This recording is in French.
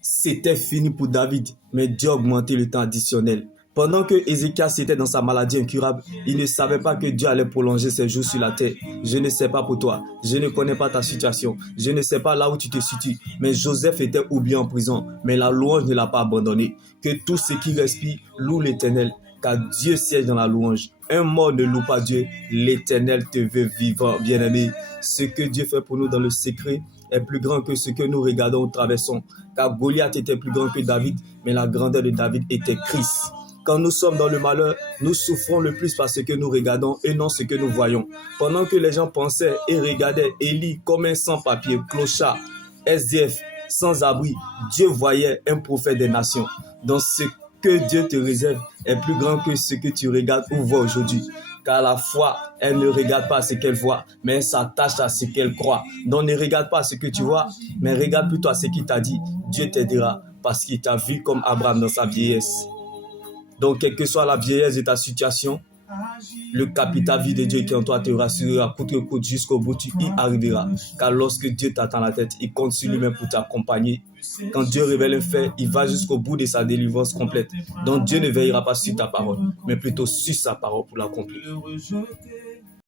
C'était fini pour David, mais Dieu a augmenté le temps additionnel. Pendant que Ézéchias était dans sa maladie incurable, il ne savait pas que Dieu allait prolonger ses jours sur la terre. Je ne sais pas pour toi, je ne connais pas ta situation, je ne sais pas là où tu te situes, mais Joseph était oublié en prison, mais la louange ne l'a pas abandonné. Que tout ce qui respire loue l'Éternel, car Dieu siège dans la louange. Un mort ne loue pas Dieu, l'Éternel te veut vivant, bien-aimé. Ce que Dieu fait pour nous dans le secret est plus grand que ce que nous regardons ou traversons. Car Goliath était plus grand que David, mais la grandeur de David était Christ. Quand nous sommes dans le malheur, nous souffrons le plus parce que nous regardons et non ce que nous voyons. Pendant que les gens pensaient et regardaient Élie comme un sans-papier, clochard, SDF, sans-abri, Dieu voyait un prophète des nations. Donc ce que Dieu te réserve est plus grand que ce que tu regardes ou vois aujourd'hui. Car la foi, elle ne regarde pas ce qu'elle voit, mais elle s'attache à ce qu'elle croit. Donc ne regarde pas à ce que tu vois, mais regarde plutôt à ce qu'il t'a dit. Dieu t'aidera parce qu'il t'a vu comme Abraham dans sa vieillesse. Donc, quelle que soit la vieillesse de ta situation, le capital vie de Dieu qui est en toi te rassurera coûte que coûte jusqu'au bout, tu y arriveras. Car lorsque Dieu t'attend la tête, il compte sur lui-même pour t'accompagner. Quand Dieu révèle un fait, il va jusqu'au bout de sa délivrance complète. Donc Dieu ne veillera pas sur ta parole, mais plutôt sur sa parole pour l'accomplir.